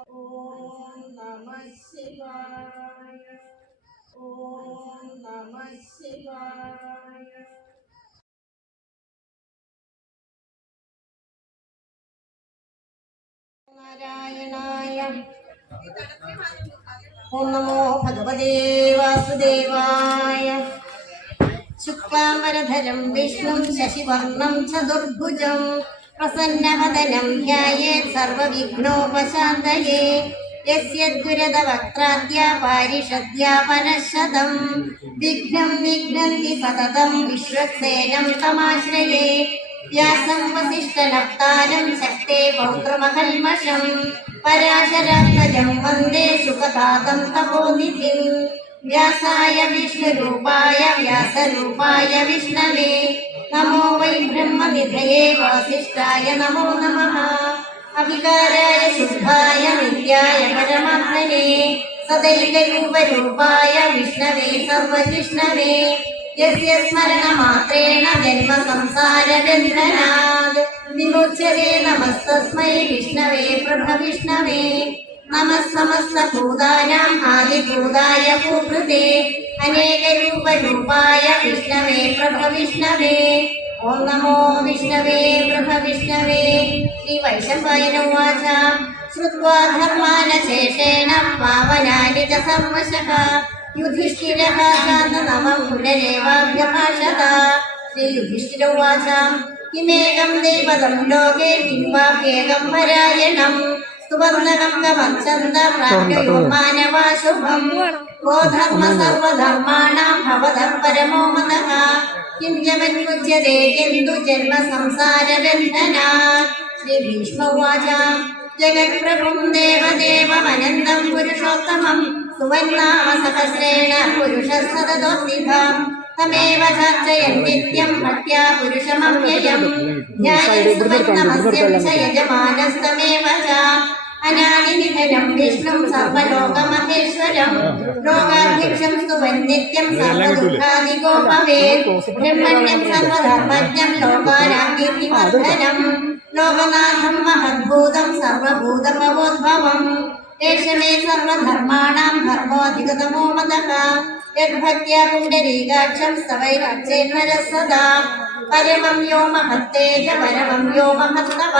ഓം നമ ശിവായ. ഓം നമ ശിവായ. നാരായണായ. ഓം നമോ ഭഗവതേ വാസുദേവായ. ശുക്ലാംബരധരം വിഷ്ണും ശശിവർണം ചതുർഭുജം പ്രസന്നവദനം ധ്യായേത് സർവവിഘ്നോപശാന്തയേ. യസ്യദ്ഗുരദവക്ത്രാദ്യ പാരിഷദ്യാ പനശതം വിഘ്നം നിഘ്നന്തി സതതം വിശ്വക്സേനം തമാശ്രയേ. വ്യാസം വസിഷ്ഠനപ്താരം ശക്തേ പൗത്രമകൽമഷം പരാശരാത്മജം വന്ദേ ശുകതാതം തപോനിധിം. വ്യാസായ വിഷ്ണുരൂപായ വ്യാസരൂപായ വിഷ്ണവേ നമോ വൈ ബ്രഹ്മനിധയേ വാസിഷ്ഠായ നമോ നമഃ. അവികാരായ ശുദ്ധായ നിത്യായ പരമാത്മനെ സദൈകരൂപരൂപായ വിഷ്ണവേ സർവജിഷ്ണവേ. യസ്യ സ്മരണമാത്രേണ ജന്മ സംസാരബന്ധനാത് വിമുച്യതേ. നമസ്തസ്മൈ വിഷ്ണവേ പ്രഭവിഷ്ണവേ. നമഃ സമസ്തഭൂതാനാം ആദിഭൂതായ ഭൂകൃതേ അനേകരൂപരൂപായ വിഷ്ണവേ പ്രഭവിഷ്ണവേ. ഓം നമോ വിഷ്ണവേ പ്രഭവിഷ്ണവേ. ശ്രീ വൈശമ്പായന ഉവാച. ശ്രുത്വാ ധർമാനശേഷേണ പാവനാനി ച സർവശഃ യുധിഷ്ഠിരഃ ശാന്തനമഃ പുനരേവാഭ്യഭാഷത. ശ്രീ യുധിഷ്ഠിര ഉവാച. കിമേകം ദൈവതം ലോകേ കിം വാപ്യേകം പരായണം സുവർണകം ഗമച്ഛന്ത പ്രാപ്യോ മാനവാശുഭം. ഗോ ധർമ്മ സർവധർമാണാം ഭവതഃ പരമോ മതഃ കിം ജവന്മുച്യതേ ജന്തു ജന്മ സംസാരബന്ധനാത്. ശ്രീ ഭീഷ്മ ഉവാച. ജഗത്പ്രഭും ദേവദേവമനന്തം പുരുഷോത്തമം സുവർനാമ സഹസ്രേണ പുരുഷഃ സതതോത്ഥിതഃ തമേവ ചർച്ചയൻ നിത്യം ഭക്ത്യാ പുരുഷമവ്യയം ധ്യായസ്സുവർണമസ്യം ച യജമാനസ്തമേവ ച. അനാദിനിധനം വിഷ്ണും സർവലോകമഹേശ്വരം ലോകാധ്യക്ഷം സ്തുവൻ നിത്യം സർവദുഃഖാദികോ ഭവേത്. ബ്രഹ്മണ്യം സർവധർമ്മജ്ഞം ലോകാനാം കീർത്തിവർദ്ധനം ലോകനാഥം മഹദ്ഭൂതം സർവഭൂതഭവോദ്ഭവം. ഏഷ മേ സർവധർമാണാം ധർമ്മോധിഗതമോ മതഃ യദ്ഭക്ത്യാ പുണ്ഡരീകാക്ഷം സവൈരർച്ചേന്നരഃ സദാ. പരമം യോ മഹത്തേജ പരമം യോ മഹത്തപ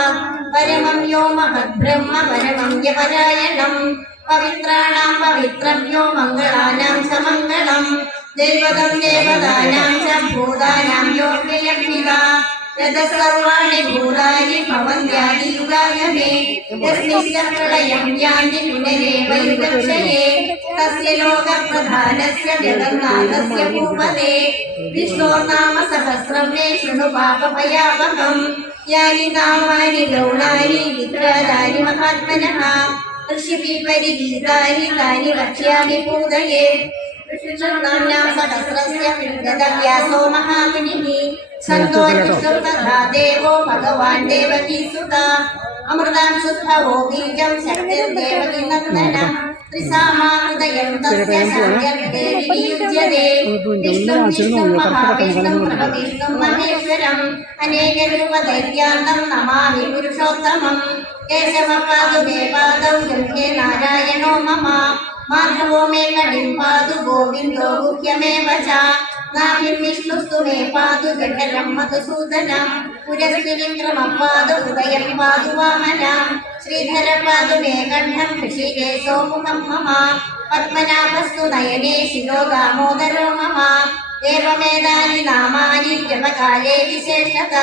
പരമം യോ മഹദ്ബ്രഹ്മ പരമം യപരായണം. പവിത്രാണാം പവിത്രഭ്യോ മംഗളാനാം ച മംഗളം ദൈവതം ദേവതാനാം ച ഭൂതാനാം യോ വ്യയമിത. യതഃ സർവാണി ഭൂതാനി ഭവന്ത്യാദി യുഗാഗമേ യസ്മിശ്ച പ്രളയം യാന്തി പുനരേവ യുഗക്ഷയേ. തസ്യ ലോകപ്രധാനസ്യ ജഗന്നാഥസ്യ ഭൂപതേ വിഷ്ണോർനാമ സഹസ്രം മേ ശൃണു പാപഭയാവഹം. യാനി നാമാനി ഗൗണാനി വിദ്രാതാനി മഹാത്മനഃ ഋഷിഭിः പരിഗീതാനി താനി വക്ഷ്യാമി ഭൂതയേ. വിഷ്ണുനാമ്നാം സഹസ്രസ്യ വ്യാസോ മഹാമുനിഃ സന്തോ വിഷ്ണു തഥാ ദേവോ ഭഗവാൻ ദേവകീസുതഃ. അമൃതാം ശുദ്ധവോ ബീജം ശക്തിർ ദേവകീ നന്ദനഃ ത്രിസാമാഹൃദയം തസ്യ ശക്തിർദേവി നിയുജ്യതേ. വിഷ്ണും വിഷ്ണും മഹാവിഷ്ണും പ്രഭവിഷ്ണും മഹേശ്വരം അനേകരൂപധൈര്യാന്തം നമാമി പുരുഷോത്തമം. കേശവപാദു മേ പാദൗ ഗൃഹ്യേ നാരായണോ മമ മാധവോ മേ കടിം പാദു ഗോവിന്ദോ ഗുഹ്യമേവ ച. നാഭിം വിഷ്ണുസ്തു മേ പാദു ജഠരം മധുസൂദനം പുരസ്തിരിക്രമം പാദു ഹൃദയം പാദു വാമനം. ശ്രീധര പാദു മേ കണ്ഠം ഋഷികേശോ മുഖം മമ പത്മനാഭസ്തു നയനേ ശിരോ ദാമോദരോ മമ. ഏവമേതാനി നാമാനി ജപകാലേ വിശേഷത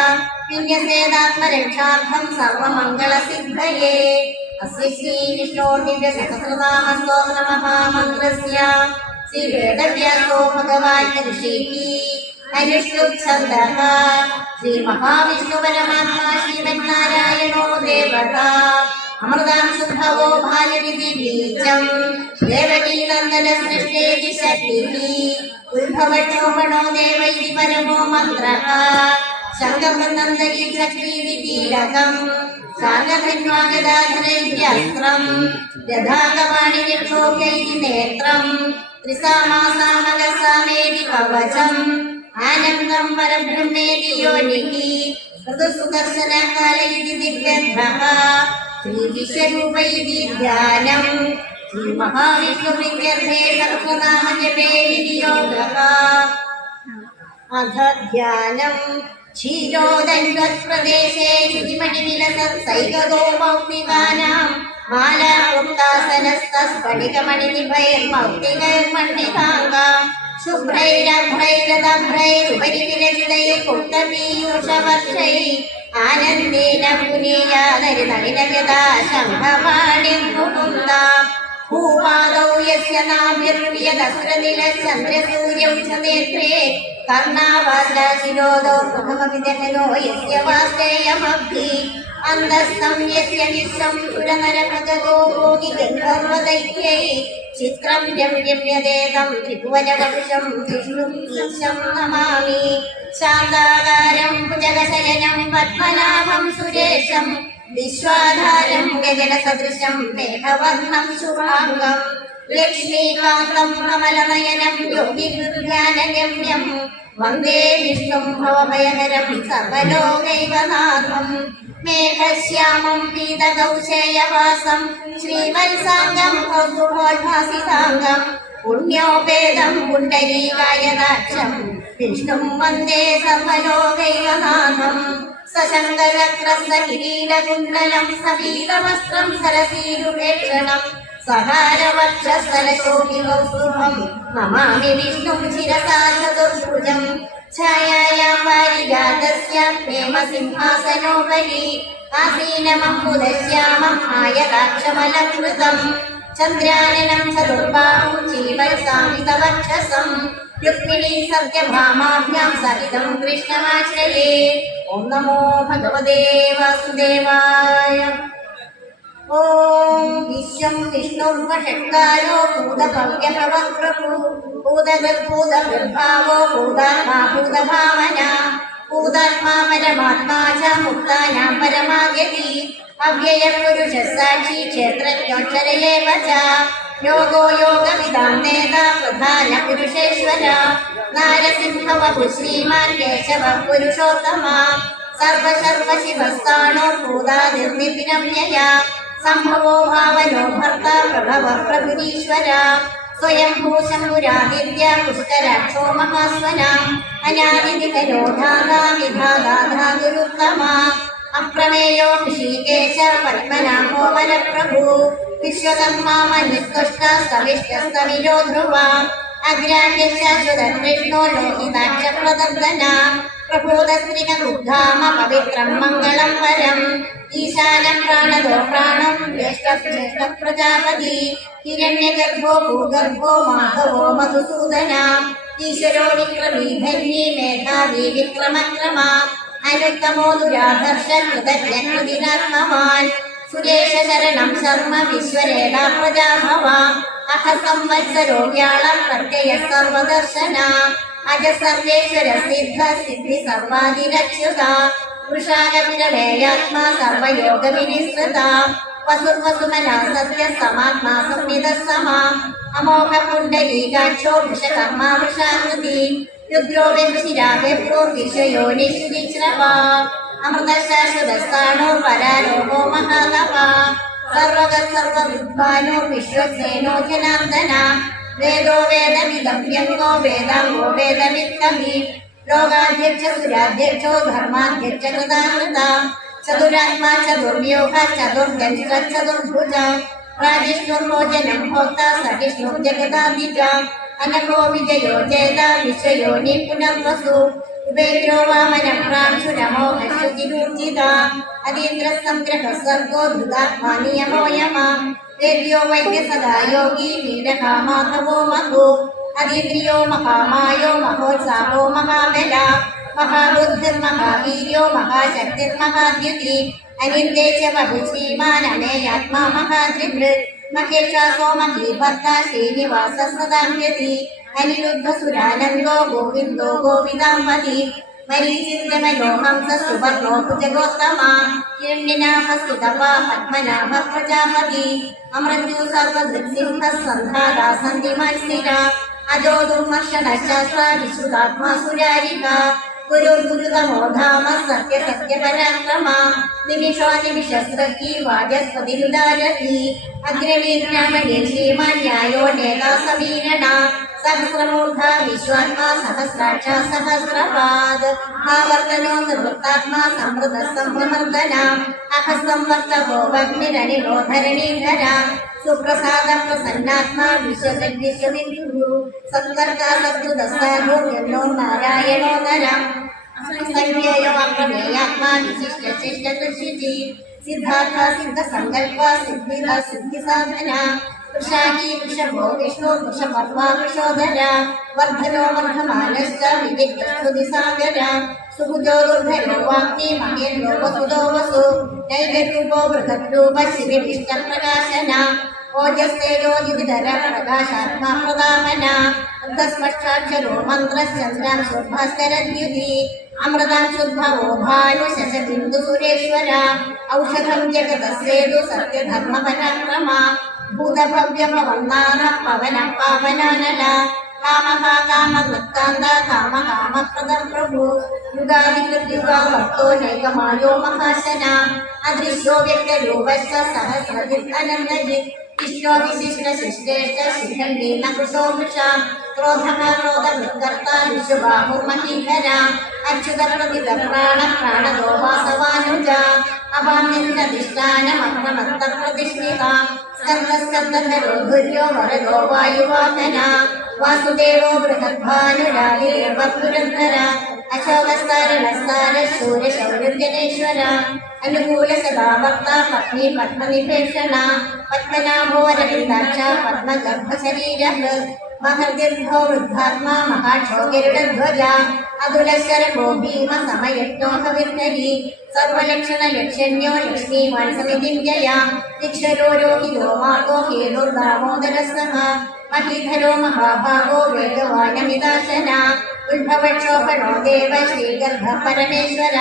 വിന്യസേതാത്മരക്ഷാർത്ഥം സർവമംഗളസിദ്ധയേ. അസ്യ ശ്രീ വിഷ്ണോർദിവ്യസഹസ്രനാമസ്തോത്രമഹാമന്ത്രസ്യ ശ്രീ വേദവ്യാസോ ഭഗവാൻ ഋഷിः അനുഷ്ഠുപ്ഛന്ദഃ. ശ്രീ മഹാവിഷ്ണുപരമാത്മാ ശ്രീമന്നാരായണോ ദേവതാ. അമൃതാം ശുദ്ധവോ ഭാര്യവിധി ബീജം ദേവകീനന്ദന സൃഷ്ടേതി ശക്തിഃ. ഉത്ഭവക്ഷോഭണോ ദേവൈതി പരമോ മന്ത്രഃ ശങ്കർനന്ദകീ ശക്തിരിതി കീലകം സാഗധന്വാഗദാധരൈര്യാസ്ത്രം രഥാകവാണിക്ഷോഭ്യൈതി നേത്രം ത്രിസാമാസാമകസാമേതി കവചം ആനന്ദം പരബ്രഹ്മേതി യോനിഃ ഋതുസുദർശനകാലയിതി ദിവ്യന്ധഃ ശ്രീവിശ്വരൂപൈതി ധ്യാനം ശ്രീമഹാവിഷ്ണുവിന്യർത്ഥേ സഹസ്രനാമജപേ വിനിയോഗഃ അധ ധ്യാനം ക്ഷീരോദണ്ഡ്വത്പ്രദേശേ ശുചിമണിവിലസൈകതോ മൗക്തികാനാം മാലാവൃത്താസനസ്തസ്ഫടികമണിനിഭൈർമൗക്തികൈർമണ്ഡിതാംഗാം ശുഭ്രൈരഭ്രൈരദഭ്രൈരുപരി വിരചിതൈർകുക്തപീയൂഷവർഷൈ ആനന്ദേന പുനീയാനരിനളിനഗതാ ശംഖപാണിർമുകുന്ദാം ഭൂപാദൗ യസ്യ നാഭിർവിയദസുരനിലചന്ദ്രസൂര്യൗ ച നേത്രേ കർണാവാസാശിരോദോ മുഖമപി ജഗനോ യസ്യ വാസ്തേയമബ്ധി അന്തസ്തം യസ്യ വിശ്വം സുരനരഭഗോ ഭോഗി ഗന്ധർവദൈത്യൈ ചിത്രം രമ്യദേതം ത്രിഭുവനവംശം വിഷ്ണും ഈശം നമാമി ശാന്താകാരം ഭുജഗശയനം പത്മനാഭം സുരേശം വിശ്വാധാരം ഗഗനസദൃശം മേഘവർണം ശുഭാംഗം ലക്ഷ്മീകാന്തം കമലനയനം യോഗിധ്യാനഗമ്യം വന്ദേ വിഷ്ണും ഭവഭയഹരം സർവലോകൈകനാഥം മേഘശ്യാമം പീതകൗശേയവാസം ശ്രീവത്സാംഗം കൗതുകോദ്ഭാസിതാംഗം പുണ്യോപേതം പുണ്ഡരീകായതാക്ഷം വിഷ്ണും വന്ദേ സർവലോകൈകനാഥം സശങ്കരക്രസ്തകിരീടകുണ്ഡലം സപീതവസ്ത്രം സരസീരുപേക്ഷണം സഹാരവക്ഷസ്ഥലശോഭികൗസുഭം നമാമി വിഷ്ണും ശിരസാ ചതുർഭുജം ഛായായാം വാരിജാതസ്യാം ഹേമസിംഹാസനോപരി ആസീനമംബുദശ്യാമം ആയതാക്ഷമലംകൃതം ചന്ദ്രാനനം ചതുർബാഹും ശ്രീവത്സാമിതവക്ഷസം രുക്മിണീ സത്യഭാമാഭ്യാം സഹിതം കൃഷ്ണമാശ്രയേ ഓം നമോ ഭഗവതേ വാസുദേവായ ഓം വിശ്വം വിഷ്ണുർവഷട്കാരോ ഭൂതഭവ്യഭവപ്രഭു ഭൂതഗർഭൂതവിർഭാവോ ഭൂതാത്മാ ഭൂതഭാവന ഭൂതാത്മാ പരമാത്മാ ച മുക്താനാം പരമാഗതി അവ്യയപുരുഷസാക്ഷി ക്ഷേത്രജ്ഞോക്ഷരയേവ ച യോഗോ യോഗവിദാം നേത പ്രധാന പുരുഷേശ്വര നാരസിംഹവപു ശ്രീമാൻ കേശവ പുരുഷോത്തമ സർവശിവസ്ഥാണോ ഭൂതാതിർനിതിനവ്യയ സംഭവോ ഭാവനോ ഭർത്ത പ്രഭവ പ്രഭുരീശ്വര സ്വയംഭൂ ശംഭുരാദിത്യ പുഷ്കരാക്ഷോ മഹാസ്വന അനാദിതികരോധാത വിധാതാധാതുരുത്തമ അപ്രമേയോ ഋഷികേശ പത്മനാഭോ വരപ്രഭു വിശ്വകർമാമനുസ്കഷ്ട സവിഷ്ടസ്തവിരോ ധ്രുവ അഗ്രാഹ്യശാശ്വതൻ വിഷ്ണോ ലോഹിതാക്ഷപ്രദർദന പ്രഭൂതസ്ത്രികുദ്ധാമ പവിത്രം മംഗളം പരം ഈശാനം പ്രാണദോ പ്രാണം ജ്യേഷ്ഠ പ്രജാപതി ഹിരണ്യഗർഭോ ഭൂഗർഭോ മാധവോ മധുസൂദന ഈശ്വരോ വിക്രമീ ധന്യേ മേധാവി വിക്രമക്രമ അനുത്തമോ ദുരാധർഷ കൃതജ്ഞാത്മവാൻ സുരേഷ ശരണം ശർമ്മ വിശ്വരേണ പ്രജാഭവ അഹ സംവത്സരോ വ്യാളം പ്രത്യയ സർവദർശന അജ സർവേശ്വര സിദ്ധ സിദ്ധി സർവാദിരച്യുത വൃഷാകപിരമേയാത്മാ സർവയോഗ വിനിസൃത വസുർവസുമന സത്യ സമാത്മാ സംവിത സമ അമോഘ പുണ്ഡരീകാക്ഷോ വൃഷകർമാ വൃഷാകൃതി രുദ്രോ വെശിരാവ്രോ വിശ്വയോനിശ്രീശ്രവ അമൃതശാശ്വതസ്ഥാണോ പരാരോഹോ മഹാതപ സർവഗ സർവവിദ്വാനോ വിശ്വസേനോ ജനാർദ്ദന വേദോ വേദമിദം യംഗോ വേദാംഗോ വേദവിത്തമി ലോകാധ്യക്ഷ സുരാധ്യക്ഷോ ധർമാധ്യക്ഷ കൃതാകൃത ചതുരാത്മാ ചതുർവ്യൂഹ ചതുർദംശ ചതുർഭുജ പ്രാജിഷ്ണുർഭോജനം ഭോക്ത സഹിഷ്ണുർ ജഗദാധിജ അനഘോ വിജയോ ജേത വിശ്വയോനി പുനർവസു ഉപേന്ദ്രോ വാമനം പ്രാംശുരമോ അശ്വതിരൂർജിത അതീന്ദ്ര സംഗ്രഹ സർഗോ ധൃതാത്മാ നിയമോ യമ വേദ്യോ വൈദ്യ സദാ യോഗി വീരഹ മാധവോ മധു അതീന്ദ്രിയോ മഹാമായോ മഹോത്സാഹോ മഹാബല മഹാബുദ്ധിർമഹാവീര്യോ മഹാശക്തിർമഹാദ്യുതി അനിന്ദേശ ശ്രീമാനമേയാത്മാ മഹാദ്രിഭൃ മഹേശ്വാസോ മഹീഭർത്ത ശ്രീനിവാസ സദാംഗതി അനിരുദ്ധസുരാനന്ദോ ഗോവിന്ദോ ഗോവിന്ദാംപതി മരീചിന്ദ്രമനോ ഹംസ സുവർണോ ഭുജഗോത്തമ ഹിരണ്യനാഭസ്തുതപ പത്മനാഭ പ്രജാപതി അമൃത്യു സർവദൃക്സിംഹ സന്ധാതാ സന്ധിമാൻ സ്ഥിര അജോ ദുർമർഷണ ശാസ്ത്ര വിശ്രുതാത്മാ സുരാരിക गुरुर्गुरुतमो धाम सत्य सत्यपराक्रमा निमिषानिमिषस्रकी वाजस्पतिरुदारति अग्रवीर्यामणे श्रीमान् न्यायो नेता समीरणा सहस्रमूर्धा विश्वात्मा सहस्राक्षा सहस्रपाद आवर्तनो निर्वृत्तात्मा समृद्धः संप्रमर्दना अहस्संवर्तको वग्निरनिरोधरणीधरा सुप्रसाद प्रसन्नात्मा विश्वजगदीश्वरिन्दुः सत्कर्ता सद्गुदस्तानो यन्नो नारायणो नरः संज्ञेयो अप्रमेयात्मा विशिष्टशिष्टदृशिति सिद्धार्थ सिद्धसङ्कल्प सिद्धिदा सिद्धिसाधना वृषाकी वृषभो विष्णु वृषपर्वा वृषोधर वर्धनो वर्धमानश्च विदिग्धस्तुतिसागर सुभुजो दुर्धरो वाक्ति महेन्द्रो वसुदो वसु नैगरूपो बृहद्रूप श्रीविष्णप्रकाशना ओजस्तेजोदिधर प्रकाशात्मा प्रदामना अर्धस्पष्टाक्षरो मन्त्रश्चन्द्रां शुद्भास्करद्युति अमृतां शुद्भवो भानु शशबिन्दुसुरेश्वर औषधं जगतस्येदु सत्यधर्मपराक्रमा भूतभव्यभवन्दान पवन पावनानल कामः कामवृत्तान्त काम कामप्रदं प्रभु युगादिकृत्युगावर्तो नैकमायो महाशना अदृश्यो व्यक्तरूपश्च सहस्रजित् इष्टो विशिष्टशिष्टेश्च शिखण्डेन कृशो वृषा क्रोधः क्रोधवृत्कर्ता विशुबाहुर्महीधरा अच्युतप्रतिदप्राण प्राणदो वासवानुजा अभाम्यन्तधिष्ठानमप्रमत्तप्रतिष्ठिता स्कन्दस्कन्दधरो धुर्यो वरदो वायुवाहना वासुदेवो बृहद्भानुरालिरेव पुरन्दर अशोकस्तारणस्तार शूरशौर्यजनेश्वर अनुकूल सदावर्ता पत्नी पद्मनिपेषणा पद्मनाभो रविन्दाक्ष पद्मगर्भशरीरः महर्दीर्घो वृद्धात्मा महाक्षो गरुडध्वजा अतुलशरभो भीम समयज्ञो हविर्नरी सर्वलक्षणलक्षण्यो लक्ष्मीवान् समितिञ्जया दिक्षरो रोहितो मार्गो केतुर्दामोदरस्तः महीधरो महाभागो वेगवानमिदाशना उद्भवक्षोभणो देव श्रीगर्भ परमेश्वर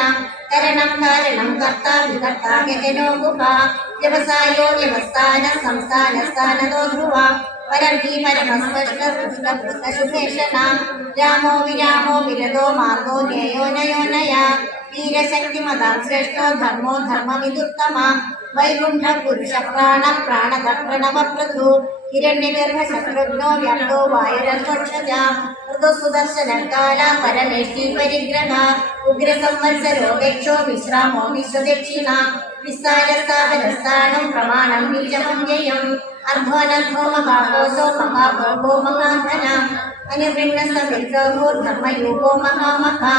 करणं कारणं कर्ता विकर्ता गगनो गुहा व्यवसायो व्यवस्थान संस्थानस्थानतो ध्रुवा परर्हि परमस्पष्टपुष्टपुष्टशुभेषणा रामो विरामो विरदो मार्गो न्ययो नयो नया वीरशक्तिमतां श्रेष्ठो धर्मो धर्मविदुत्तमा वैकुण्ठ पुरुष प्राण प्राणदप्रणवप्रभु हिरण्यगर्भशत्रुघ्नो व्याप्तो वायुरध्वक्षजा ऋतुसुदर्शनकाला परमेष्टि परिग्रह उग्रसंवत्सरो दक्षो विश्रामो विश्वदक्षिणा विस्तारस्थापनस्थानं प्रमाणं बीजमं व्ययम् अर्धोनर्धो महाकोशो महाभोगो महाधना अनिर्विण्णस्तमित्रभो धर्मयोगो महामहा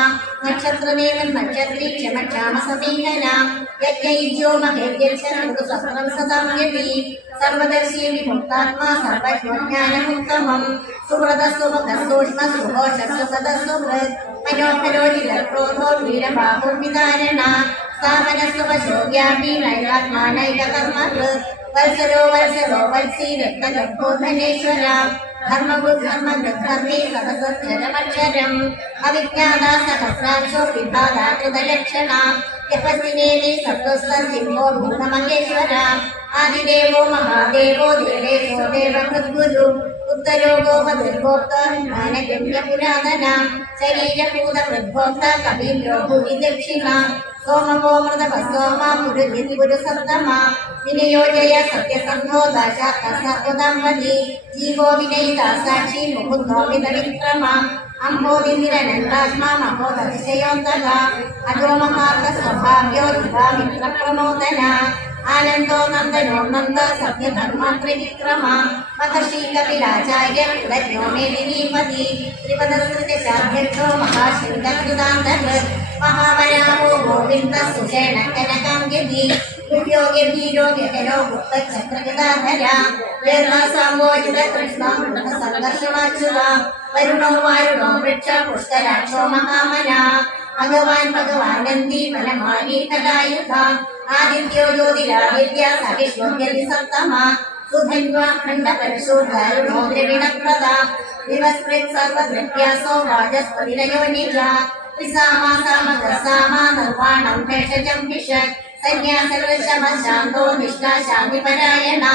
नक्षत्रनेमन् नक्षत्री क्षमक्षाम समीहना यज्ञयुज्यो महेद्यक्षरं सदां यदि सर्वदर्शी विमुक्तात्मा सर्वज्ञानमुत्तमं सुहृदस्सुमुखसूक्ष्म सुघोषसुखदसुहृत् मनोहरो निरक्रोधो वीरबाहुर्विदारणा स्थापनस्वशोग्यापि नैरात्मा नैककर्मकृत् वत्सरो वत्सरो वत्सी रत्नगर्भो धनेश्वर धर्मबुद्धर्मगृद्धर्मी सहस्रक्षरमक्षरम् अविज्ञाता सहस्रांशो विभाता कृतलक्षणा यपस्तिनेमि सत्त्वस्तसिंहो भूतमहेश्वर आदिदेवो महादेवो देवेशो देवकृद्गुरु उत्तरो गोपदुर्भोक्ता ज्ञानगम्यपुरातना शरीरभूतकृद्भोक्ता कवीन्द्रो भुवि दक्षिणा सोमो मृतपस्तोमा पुरुसत्तमा विनियोजय सत्यसन्धो दाशात्तसर्वदाम्पति जीवो विनयिता साक्षी मुकुन्दो विदविक्रमा अम्भोदिनिरनन्दात्मा महोदतिशयोन्तगा अजो महार्थस्वभाव्यो मित्रप्रमोदना आनन्दो नन्दनो नन्द सत्यधर्मा त्रिविक्रमा महर्षि कपिलाचार्य कृतज्ञो मेदिनीपति त्रिपदस्मृतिशाध्यक्षो महाशङ्करकृतान्तकृत् महावराहो गोविन्दः सुषेण कनकाङ्ग्यधि योग्यधीरो गगनो गुप्तचक्रगदाधरा वेदासाम्बोजितकृष्णो संघर्षमाच्युता वरुणो वारुणो वृक्ष पुष्कराक्षो महामना भगवान् नन्दी बलमाली कलायुधा आदित्यो ज्योतिरादित्य सविष्णुर्यदि सप्तमा सुधन्वा खण्डपरशुर्धरुणो द्रविणप्रदा विवस्पृत् सर्वद्रव्यासो वाजस्पतिरयो निजा त्रिसामा सामगसामा निर्वाणं भेषजं विषक् संन्यासकृशमशान्तो निष्ठा शान्तिपरायणा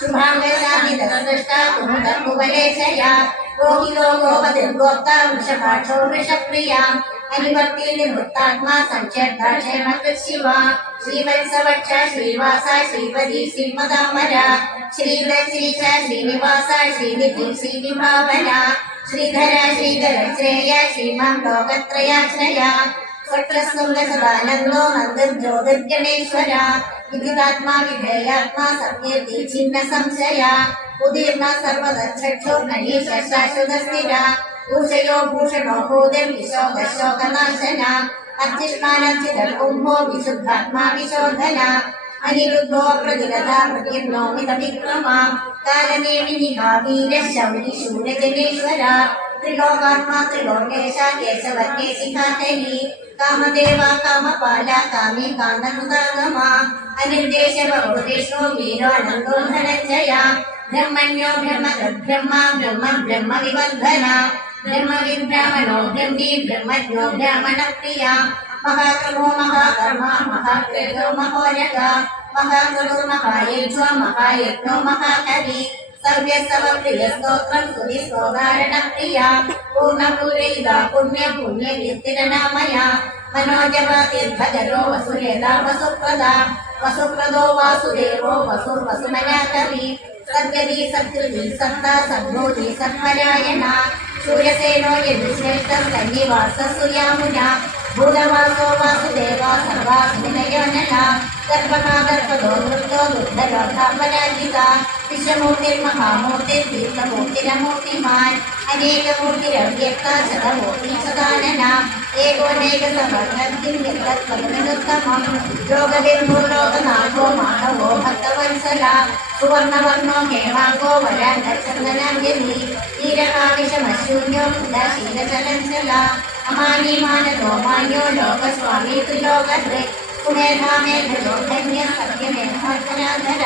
शुभाङ्गशान्तिदस्पृष्टा कुमुदकुवलेशया गोहिलो गोपतिर्गोप्ता वृषभाक्षो वृषप्रिया അനുവർത്തിൽ നിവൃത്താത്മാ സംക്ഷേപ്താക്ഷേമ ശിവ ശ്രീവത്സവക്ഷ ശ്രീവാസ ശ്രീപതി ശ്രീമദാമര ശ്രീധ ശ്രീച ശ്രീനിവാസ ശ്രീനിധി ശ്രീവിഭാവന ശ്രീധര ശ്രീധര ശ്രേയ ശ്രീമാൻ ലോകത്രയാശ്രയ സദാനന്ദോ നന്ദജ്യോതിർഗണേശ്വര വിദിതാത്മാ വിധേയാത്മാ സത്യതി ഛിന്ന സംശയ ഉദീർണ സർവദക്ഷോ ഗണേശ ശാശ്വത സ്ഥിര ഭൂഷയോ ഭൂഷണോ ഭൂതൻ വിശോകശോകനാശന അർച്ചിഷ്മാനർച്ചിത കുംഭോ വിശുദ്ധാത്മാ വിശോധന അനിരുദ്ധോ പ്രതിഗത പ്രകീർണോ മിത വിക്രമ കാലനേമിനി വീര ശൗരി ശൂരജനേശ്വര ത്രിലോകാത്മാ ത്രിലോകേശ കേശവ കേശികാതനി കാമദേവ കാമപാല കാമി കാന്തനുദാഗമ അനിർദേശ ബഹുദേശോ വീരോ അനന്തോ ധനഞ്ജയ ബ്രഹ്മണ്യോ ബ്രഹ്മ ബ്രഹ്മ ബ്രഹ്മ വിവർധന ബ്രഹ്മവിബ്രാഹ്മണോ ബ്രഹ്മി ബ്രഹ്മജ്ഞോ ബ്രാഹ്മണപ്രിയ മഹാകർമ്മോ മഹാകർമ്മ മഹാകൃതോ മഹോരക മഹാകൃതോ മഹായജ്വ മഹായജ്ഞോ മഹാകവി സവ്യസവ പ്രിയ സ്തോത്രം സ്തുതി സ്തോധാരണ പ്രിയ പൂർണ്ണപൂരയിത പുണ്യ പുണ്യ കീർത്തിരനാമയ മനോജവ തീർത്ഥജനോ വസുരേത വസുപ്രദ വസുപ്രദോ വാസുദേവോ വസുർ വസുമനാകവി സദ്ഗതി സത്കൃതി സത്ത സദ്ഭൂതി സത്പരായണ സൂര്യസേനോ യദുശ്രേഷ്ഠ സന്നിവാസ സുയാമുന ഭൂതവാസോ വാസുദേവ സർവാസുനയോനന ഗർഭകാഗർഭദോ നൃത്തോ ദുർധരോധാപരാജിത വിശ്വമൂർത്തിർമഹാമൂർത്തിർ ദീർഘമൂർത്തിരമൂർത്തിമാൻ അനേകമൂർത്തിരവ്യക്ത ശതമൂർത്തി സദാനന ഏകോനേക സമർത്ഥത്തിനുത്തമം ലോകവിർഭൂലോകനാഥോ മാധവോ ഭക്തവത്സല സുവർണവർണോ ഹേമാങ്കോ വരാന്തചന്ദനാംഗി നീരകാവിഷമശൂന്യോ ശീലചലഞ്ചല അമാനി മാനതോ മാന്യോ ലോകസ്വാമി ത്രിലോകദ്രേ പുനേധാമേഘോ ധന്യ സത്യമേധാധര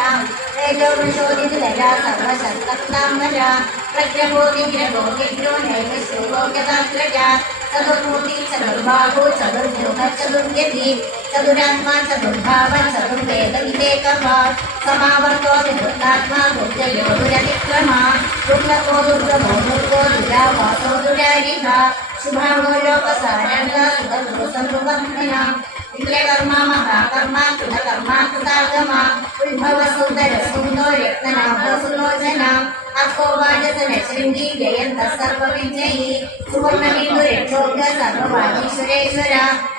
തേജോ വിശോധിതര സർവശസ്ത്രക്താംബര പ്രഗ്രഹോ വിഗ്രഹോ നൈകശ്രീഗോഗതാഗ്രജ ചതുർമൂർത്തി ചതുർബാഹു ചതുർമുഖ ചതുർഗതി ചതുരാത്മാ ചതുർഭാവ ചതുർവേദ വിവേകഭാവ് സമാവർത്തോ നിവൃത്താത്മാ ദുർജയോ ദുരവിക്രമ ദുർലഭോ ദുർഗമോ ദുർഗോ ദുരാവാസോ ദുരാരിഹ ശുഭാംഗോ ലോകസാരംഗ സുഖ വിദ്യകർമ്മ മഹാകർമ്മ കൃതകർമ്മ കൃതാഗമ ഉത്ഭവ സുന്ദര സുന്ദോ രത്നനാഭ സുലോചന അർക്കോവാചന ശൃംഗി ജയന്ത സർവവിജയി സുവർണബിന്ദു രക്ഷോക സർവവാഗീശ്വരേശ്വര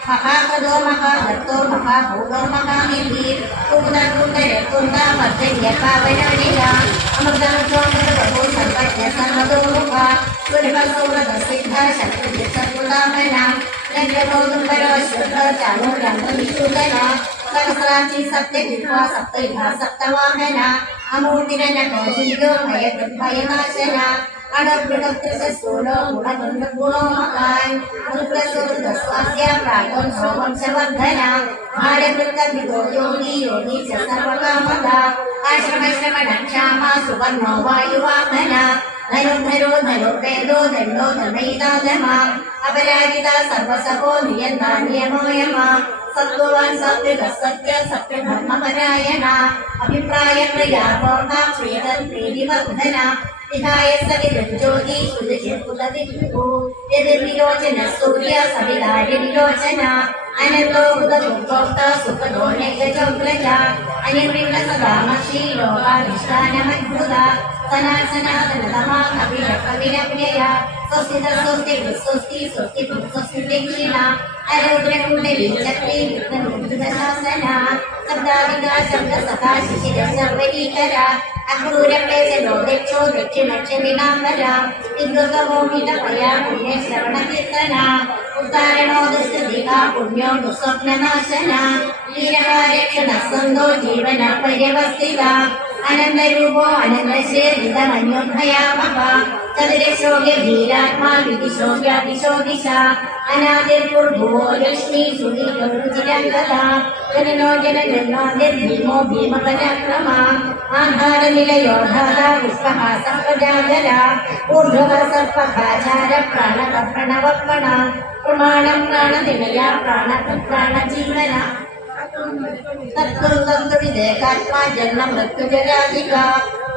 മഹാകൃതോ മഹാഭക്തോ മഹാഭൂതോ മഹാനിധി കുന്ദ കുന്ദ വർദ്ധന്യ പാവനനില അമൃതമൃതോ സർവജ്ഞ സർവതോമുഖ സുരഭസൗരഭ സിദ്ധ ശക്തി സർവതാമന സഹസ്രാക്ഷി സത്യവിഭ സപ്തവിഭ സപ്തവാഹന അമൂർത്തിരന കൗശികോ ഭയനാശന അടർഭൃതസ്ഥൂലോ ഗുണോ മഹാൻ സ്വാസ്യ പ്രാഗോൻ വംശവർദ്ധന ഭാരവൃത്തോ യോഗി യോഗി സർവകാമത ആശ്രമശ്രമണ ക്ഷാമ സുവർണോ വായുവാമന ധനുർധരോ ധനുർവേദോ ദണ്ഡോ ധനൈതാദമ അപരാജിത സർവസഹോ നിയന്ത നിയമോയമ സത്വവാൻ സാത്വിക സത്യ സത്യധർമ്മപരായണ അഭിപ്രായ പ്രയാബോധ പ്രിയതൻ പ്രീതിവർദ്ധന വിധായ സവിരജ്യോതി എതിർവിലോചന സൂര്യ സവിതാര്യ വിലോചന അനന്തോ ഹൃദോക്ത സുഖദോ നൈകചൗഗ്രജ അനിർവിഘ്ന സദാമക്ഷി ലോകാധിഷ്ഠാനമദ്ഭുത സനാതനതമാ കവിര കവിരവ്യയ സ്വസ്തിത സ്വസ്തി സ്വസ്തി സ്വസ്തി സ്വസ്തി ദക്ഷിണ അരൗദ്രകുണ്ടലി ചക്രി വിഘ്നശാസന ശബ്ദാധിക ശബ്ദ സഖാ ശിശിര സർവരീകര അക്രൂരക്ലേശോ ദക്ഷോ ദക്ഷിണക്ഷമിനാംബര വിദ്വതമോഹിത പയാ പുണ്യ ശ്രവണ കീർത്തന ഉദ്ധാരണോ ദുഷ്കൃതിക പുണ്യോ ദുസ്വപ്നനാശന വീരകാര്യക്ഷണ സന്തോ ജീവന പര്യവസ്ഥിത അനന്തരൂപോ അനന്തശേരിത മന്യോഭയാമഹ ചതുരശോക ധീരാത്മാ വിദിശോ വ്യാദിശോ ദിശ അനാദിർഭുർഭുവോ ലക്ഷ്മി സുധീരംഗത ജനനോ ജനജന്മാദിർഭീമോ ഭീമപരാക്രമ ആധാരനിലയോധാര പുഷ്പഹാസ പ്രജാജല ഊർധ്വ സർപ്പഹാചാര പ്രാണക പ്രണവപ്പണ പ്രമാണം പ്രാണനിലയ പ്രാണജീവന തത്വവിദേകാത്മാ ജന്മ മൃത്യുജരാധിക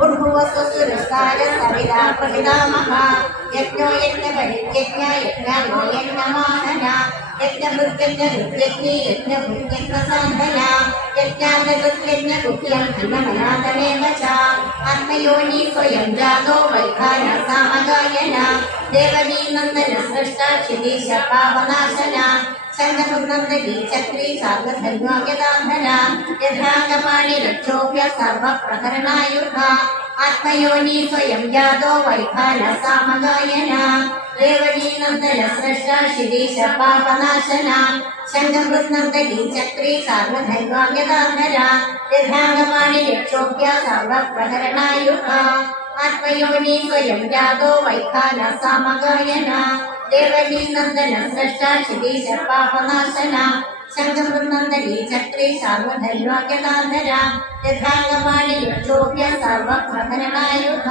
ഉർഭുവ വസുസുരസാര സവിതാ പ്രപിതാമഹ യജ്ഞോ യജ്ഞപരിയജ്ഞ യജ്ഞാനോ യജ്ഞമാനന യജ്ഞഭൃത്യജ്ഞഭൃത്യജ്ഞി യജ്ഞഭൃത്യജ്ഞസാധന യജ്ഞാന്തകൃത്യജ്ഞഭൃത്യം അന്നമനാഥമേവ ച ആത്മയോനി സ്വയം ജാതോ വൈഖാന സാമഗായന ദേവകീ നന്ദന സൃഷ്ട ക്ഷിതീശ പാപനാശന ശങ്കസുനന്ദകീ ചക്രീ സാർവധന്വാഗ്യദാന്ധന യഥാഗപാണി രക്ഷോഭ്യ സർവപ്രകരണായുധ ആത്മയോനി സ്വയം ജാതോ വൈഖാന സാമഗായന ദേവകീ നന്ദന സൃഷ്ട ക്ഷിതീശ പാപനാശന ശങ്കസുനന്ദകീ ചക്രീ സാർവധന്വാഗ്യദാന്ധന യഥാഗപാണി രക്ഷോഭ്യ സർവപ്രകരണായുധ ആത്മയോനി സ്വയം ജാതോ വൈഖാന സാമഗായന ദേവകീ നന്ദന സൃഷ്ട ക്ഷിതീശ പാപനാശന ശങ്കസുനന്ദകീ ചക്രീ സാർവധന്വാഗ്യദാന്ധര യഥാഗപാണി രക്ഷോഭ്യ സർവപ്രകരണായുധ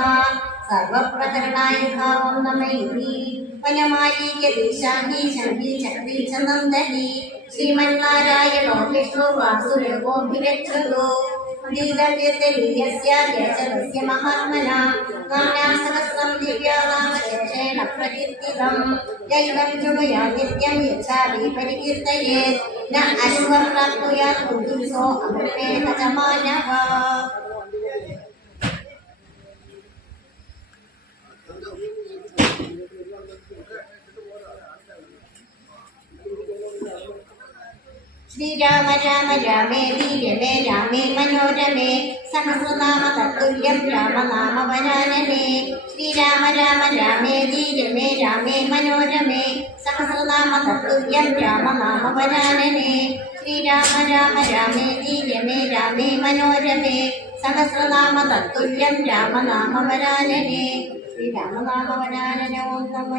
സർവപ്രകരണായുധ ഓം നമ വനമാലീകീശാഹി ശംഭി ചക്രീ ച നന്ദനി ശ്രീമന്നാരായണോ വിഷ്ണു വാസുദേവോഭിരക്ഷതു ീയസ്യ മഹാത്മന നാമ്യാസഹസ്രം ദിവ്യാനാമശേഷേണ പ്രകീർത്തിതം ദൈവം ചുണുയാ നിത്യം യച്ഛാവി പരികീർത്തയേത് ന അശ്വം പ്രാപ്നുയാത് പുരുഷോ അമൃതേന ച മാനവ. ശ്രീരാമ രാമ രാമേതി രമേ രാമേ മനോരമേ സഹസ്രനാമ തത്തുല്യം രാമനാമവരാനനേ ശ്രീരാമ രാമ രാമേതി രമേ രാമേ മനോരമേ സഹസ്രനാമ തത്തുല്യം രാമനാമവരാനനേ ശ്രീരാമ രാമ രാമേതി രമേ രാമേ മനോരമേ സഹസ്രനാമ തത്തുല്യം രാമനാമവരാനനേ ശ്രീരാമനാമവരാനനോ നമ.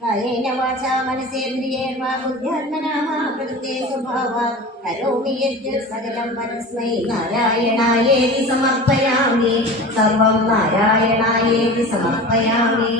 കായേന വാചാ മനസേന്ദ്രിയേർവാ ബുദ്ധ്യാത്മനാ പ്രകൃതേ സ്വഭാവാത് കരോമി യദ്യത് സകലം പരസ്മൈ നാരായണായേതി സമർപ്പയാമി സർവം നാരായണായേതി സമർപ്പയാമി.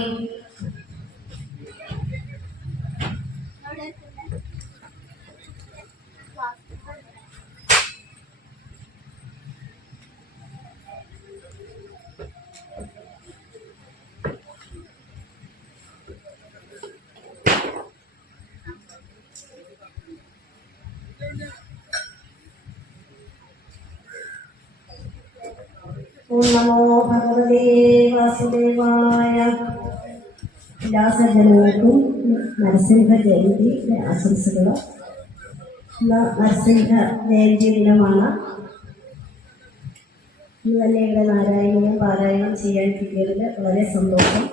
ഓം നമോ ഭഗവതേ വാസുദേവായ. എല്ലാ സജ്ജനങ്ങൾക്കും നരസിംഹ ജയന്തി ആശംസകൾ. ഇന്ന് നരസിംഹ ജയന്തി ദിനമാണ്. ഇന്ന് തന്നെ ഇവിടെ നാരായണീയം പാരായണം ചെയ്യാൻ കിട്ടിയതിൽ വളരെ സന്തോഷം.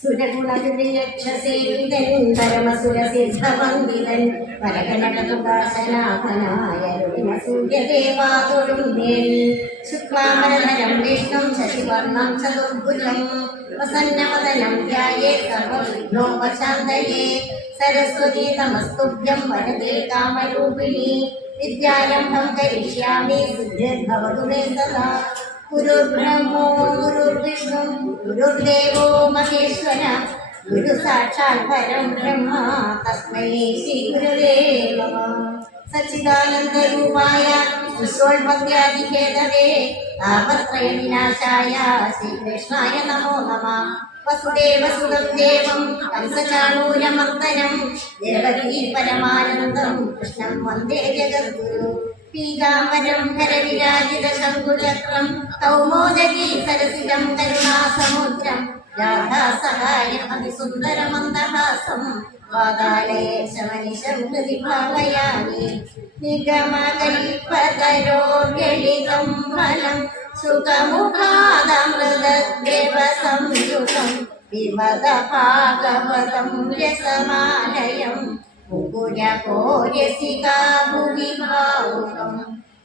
സുരഗുണരക്ഷസേവിതൻ പരമസുരസിദ്ധവന്ദിതൻ പരകനകതുകാശനാഭനായ സൂര്യദേവാതൊഴുന്നേൽ ശുക്ലാമരധരം വിഷ്ണും ശശിവർണം ചതുർഭുജം പ്രസന്നവദനം ധ്യായേ സർവവിഘ്നോപശാന്തയേ സരസ്വതീ നമസ്തുഭ്യം വരദേ കാമരൂപിണി വിദ്യാരംഭം കരിഷ്യാമി സിദ്ധിർഭവതു മേ സദാ. ഗുരുർബ്രഹ്മോ ഗുരുർവിഷ്ണു ഗുരുർദേവോ മഹേശ്വര ഗുരു സാക്ഷാത് പരം ബ്രഹ്മ തസ്മൈ ശ്രീ ഗുരുവേ നമഃ. സച്ചിദാനന്ദരൂപായ വിശ്വോത്പത്യാദിഹേതവേ താപത്രയ വിനാശായ ശ്രീകൃഷ്ണായ നമോ നമഃ. വസുദേവസുതം ദേവം കംസചാണൂരമർദ്ദനം ദേവകീ പരമാനന്ദം കൃഷ്ണം വന്ദേ ജഗദ്ഗുരു. പീതാംബരം കരവിരാജിത ശംഖുചക്രം കൗമോദകീ സരസിജം കരുണാസമുദ്രം രാധാസഹായം അതിസുന്ദരമന്ദഹാസം വാതാലയേശമനിശം ഹൃദി ഭാവയാമി. നിഗമകൽപതരോർഗളിതം ഫലം സുഖമുഖാദമൃതദേവസംയുതം വിമത ഭാഗവതം രസമാലയം മുകുരകോരസികാഭുവി ഭാവുകം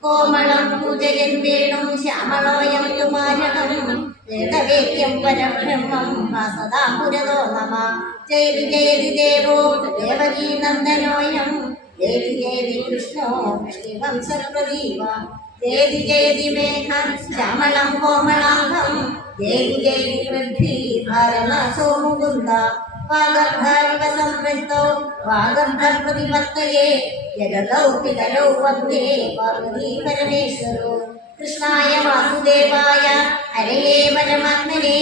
കോമളം പൂജയൻ വേണും ശ്യാമളോയം കുമാരകം വേദവേദ്യം പരബ്രഹ്മം സദാ പുരതോ നമ. ജയതി ജയതി ദേവോ ദേവകീ നന്ദനോയം ജയതി ജയതി കൃഷ്ണോ വൃഷ്ണിവംശപ്രദീപ ജയതി ജയതി മേഘം ശ്യാമളം കോമളാംഗം ജയതി ജയതി വൃദ്ധി ഭാരനാശോ മുകുന്ദ വാഗർഭ സംവൃത്തോ വാഗർഭ പ്രതിപത്തയേ ജഗതൗ പിതരൗ വന്ദേ പാർവതീ പരമേശ്വരോ. കൃഷ്ണായ വാസുദേവായ ഹരയേ പരമാത്മനെ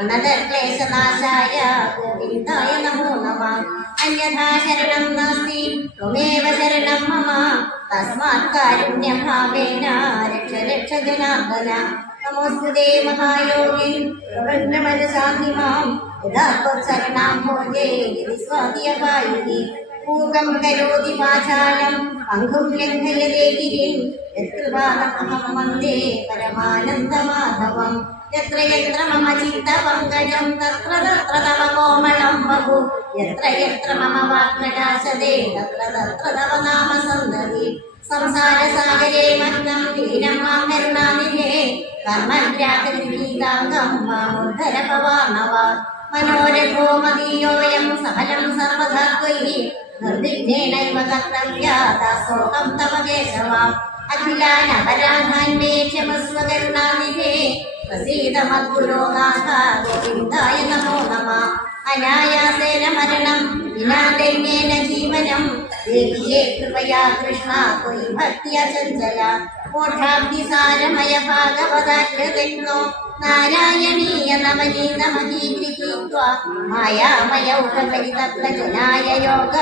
അനന്തക്ലേശനാശായ ഗോവിന്ദായ നമോ നമഃ. അന്യഥാ ശരണം നാസ്തി ത്വമേവ ശരണം മമ. തസ്മാത് കാരുണ്യഭാവേന രക്ഷ രക്ഷ ജനാർദ്ദന. നമോസ്തുതേ മഹായോഗിൻ പ്രപന്നമനസാധി മാം. യഥാ ത്വത്ശരണാം ഭോജേ യതി സ്വാതിയപായുനി. പൂകം കരോതി പാചാലം അംഗും ലംഘയതേ ഗിരിം. യത്കൃപാതമഹം വന്ദേ പരമാനന്ദമാധവം. യത്ര യത്ര മമ ചിത്തപങ്കജം തത്ര തത്ര തവ കോമളം വപു. യത്ര യത്ര മമ വാക്പ്രകാശതേ തത്ര തത്ര തവ നാമ സന്തതി. സംസാരസാഗരേ മഗ്നം ദീനം മാം കരുണാനിധേ. കർമ്മഗ്രാഹഗൃഹീതാംഗം മാമുദ്ധര പവാർണവ. മനോരഥോ മദീയോയം സഫലം സർവദാ ത്വയി. നിർവിഘ്നേനൈവ കർത്തവ്യാ ദാസോഹം തവ കേശവ. അഖിലാനപരാധാൻ മേ ക്ഷമസ്വ കരുണാനിധേ. പ്രസീദ മദ്ഗുരോനാഥ ഗോവിന്ദായ നമോ നമഃ. അനായാസേന മരണം വിനാദൈന്യേന ജീവനം. ദേവിയേ കൃപയാ കൃഷ്ണ ത്വയി ഭക്തിയ ചഞ്ചല. മോക്ഷാബ്ദിസാരമയ ഭാഗവതാഖ്യതജ്ഞോ നാരായണീയ നവനീതമഹീഗൃഹീത്വാ. മായാമയൗഘപരിതപ്തജനായ യോഗ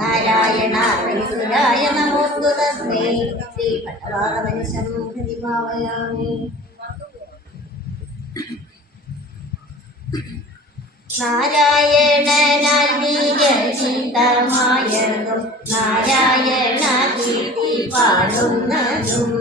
നാരായണ പരിസുരായ നമോസ്തു തസ്മൈ. ശ്രീ ഭട്ടവാദവനിശം പ്രതിഭാവയാമി. നാരായണനാൽ വീര്യചിന്തമായതും നാരായണ കീർത്തി പാടുന്നതും.